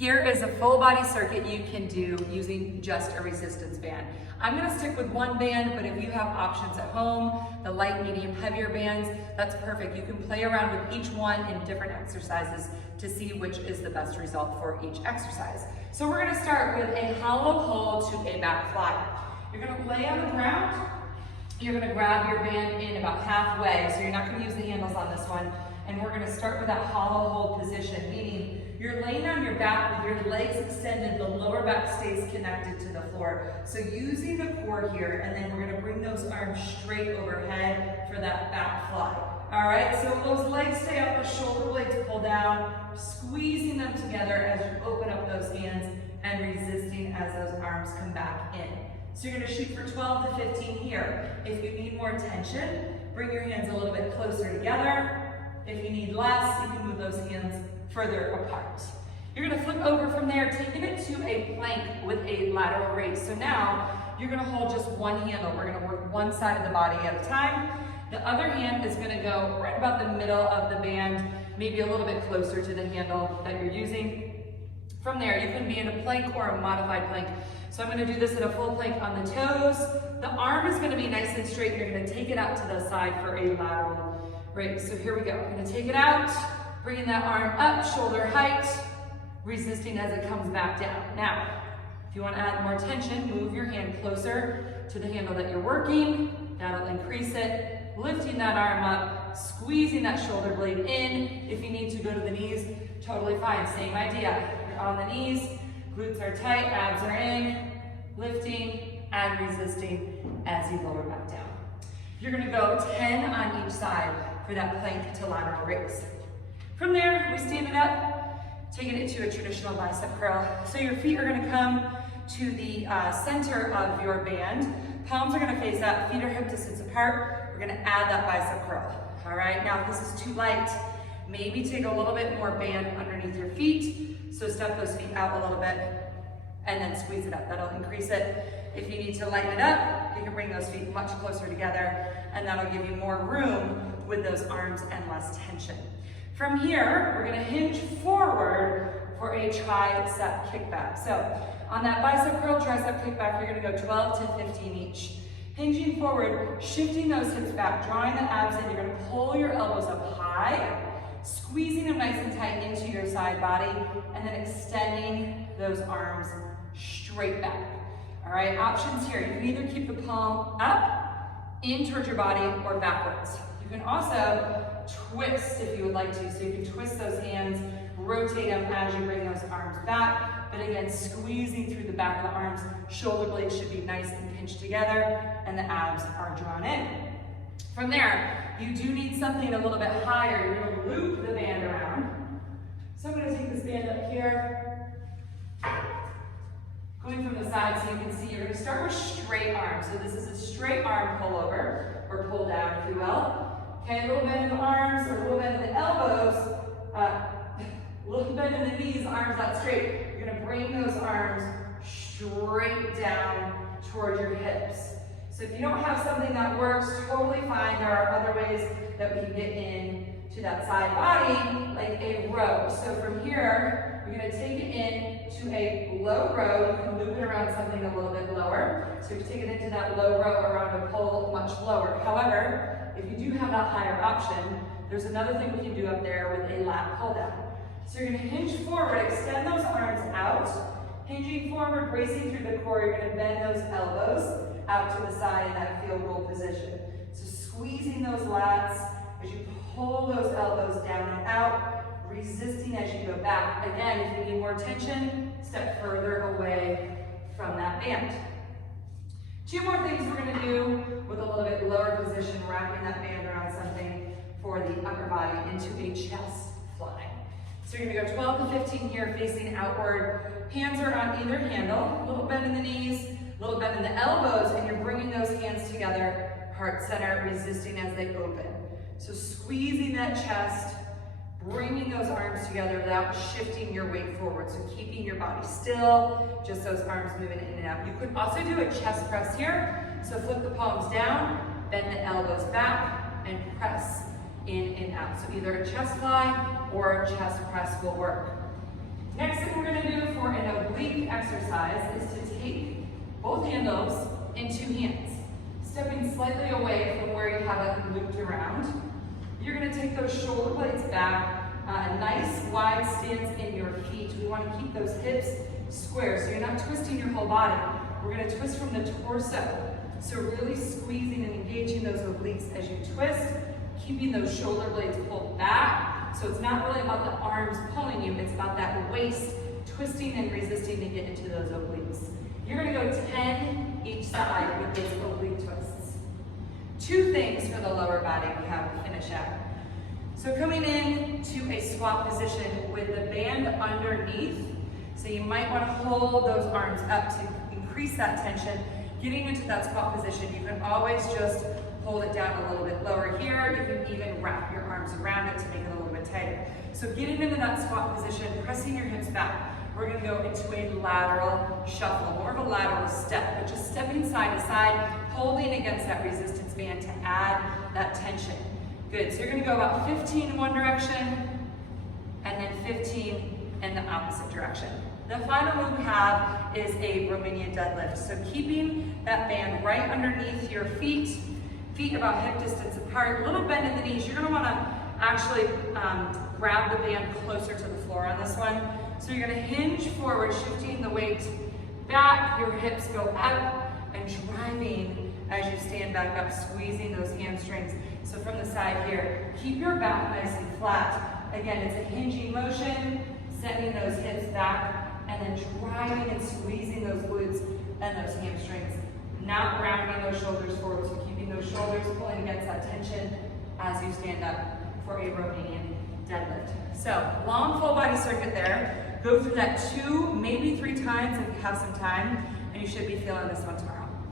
Here is a full body circuit you can do using just a resistance band. I'm gonna stick with one band, but if you have options at home, the light, medium, heavier bands, that's perfect. You can play around with each one in different exercises to see which is the best result for each exercise. So we're gonna start with a hollow hold to a back fly. You're gonna lay on the ground. You're gonna grab your band in about halfway, so you're not gonna use the handles on this one. And we're gonna start with that hollow hold position, meaning you're laying on your back with your legs extended, the lower back stays connected to the floor. So using the core here, and then we're gonna bring those arms straight overhead for that back fly. All right, so those legs stay up, the shoulder blades pull down, squeezing them together as you open up those hands and resisting as those arms come back in. So you're gonna shoot for 12 to 15 here. If you need more tension, bring your hands a little bit closer together. If you need less, you can move those hands further apart. You're gonna flip over from there, taking it to a plank with a lateral raise. So now, you're gonna hold just one handle. We're gonna work one side of the body at a time. The other hand is gonna go right about the middle of the band, maybe a little bit closer to the handle that you're using. From there, you can be in a plank or a modified plank. So I'm gonna do this in a full plank on the toes. The arm is gonna be nice and straight. You're gonna take it out to the side for a lateral raise. So here we go. We're gonna take it out, bringing that arm up, shoulder height, resisting as it comes back down. Now, if you wanna add more tension, move your hand closer to the handle that you're working. That'll increase it. Lifting that arm up, squeezing that shoulder blade in. If you need to go to the knees, totally fine. Same idea. You're on the knees, glutes are tight, abs are in, lifting and resisting as you lower back down. You're gonna go 10 on each side for that plank to lateral raise. From there, we stand it up, taking it to a traditional bicep curl. So your feet are gonna come to the center of your band. Palms are gonna face up, feet are hip distance apart. We're gonna add that bicep curl. All right, now if this is too light, maybe take a little bit more band underneath your feet. So step those feet out a little bit and then squeeze it up. That'll increase it. If you need to lighten it up, you can bring those feet much closer together and that'll give you more room with those arms and less tension. From here, we're gonna hinge forward for a tricep kickback. So on that bicep curl, tricep kickback, you're gonna go 12 to 15 each. Hinging forward, shifting those hips back, drawing the abs in. You're gonna pull your elbows up high, squeezing them nice and tight into your side body, and then extending those arms straight back. All right, options here. You can either keep the palm up, in towards your body, or backwards. You can also twist if you would like to. So you can twist those hands, rotate them as you bring those arms back. But again, squeezing through the back of the arms, shoulder blades should be nice and pinched together, and the abs are drawn in. From there, you do need something a little bit higher. You're gonna loop the band around. So I'm gonna take this band up here, going from the side so you can see, you're gonna start with straight arms. So this is a straight arm pull over, or pull down, if you will. Okay, a little bend in the arms, or a little bend in the elbows, a little bend in the knees, arms out straight. You're gonna bring those arms straight down toward your hips. So if you don't have something that works, totally fine. There are other ways that we can get in to that side body, like a row. So from here, you're gonna take it in to a low row. You can loop it around something a little bit lower. So you take it into that low row around a pole much lower. However, if you do have that higher option, there's another thing we can do up there with a lat pull down. So you're gonna hinge forward, extend those arms out, hinging forward, bracing through the core. You're gonna bend those elbows out to the side in that field goal position. So squeezing those lats as you pull those elbows down and out, resisting as you go back. Again, if you need more tension, step further away from that band. Two more things we're gonna do with a little bit lower position, wrapping that band around something for the upper body into a chest fly. So you're gonna go 12 to 15 here, facing outward. Hands are on either handle, a little bend in the knees, a little bend in the elbows, and you're bringing those hands together, heart center, resisting as they open. So squeezing that chest, bringing those arms together without shifting your weight forward. So keeping your body still, just those arms moving in and out. You could also do a chest press here. So flip the palms down, bend the elbows back, and press in and out. So either a chest fly or a chest press will work. Next thing we're gonna do exercise is to take both handles in two hands, stepping slightly away from where you have it looped around. You're going to take those shoulder blades back, a nice wide stance in your feet. We want to keep those hips square so you're not twisting your whole body. We're going to twist from the torso. So really squeezing and engaging those obliques as you twist, keeping those shoulder blades pulled back. So it's not really about the arms pulling you, it's about that waist twisting and resisting to get into those obliques. You're going to go 10 each side with those oblique twists. Two things for the lower body we have to finish out. So coming in to a squat position with the band underneath. So you might want to hold those arms up to increase that tension. Getting into that squat position, you can always just hold it down a little bit lower here. You can even wrap your arms around it to make it a little bit tighter. So getting into that squat position, pressing your hips back. We're going to go into a lateral shuffle, more of a lateral step, but just stepping side to side, holding against that resistance band to add that tension. Good, so you're going to go about 15 in one direction, and then 15 in the opposite direction. The final move we have is a Romanian deadlift. So keeping that band right underneath your feet, feet about hip distance apart, a little bend in the knees. You're gonna wanna actually grab the band closer to the floor on this one. So you're gonna hinge forward, shifting the weight back, your hips go up, and driving as you stand back up, squeezing those hamstrings. So from the side here, keep your back nice and flat. Again, it's a hinging motion, sending those hips back, and then driving and squeezing those glutes and those hamstrings. Not rounding those shoulders forward, so keeping those shoulders pulling against that tension as you stand up for a Romanian deadlift. So, long full body circuit there. Go through that 2, maybe 3 times if you have some time, and you should be feeling this one tomorrow.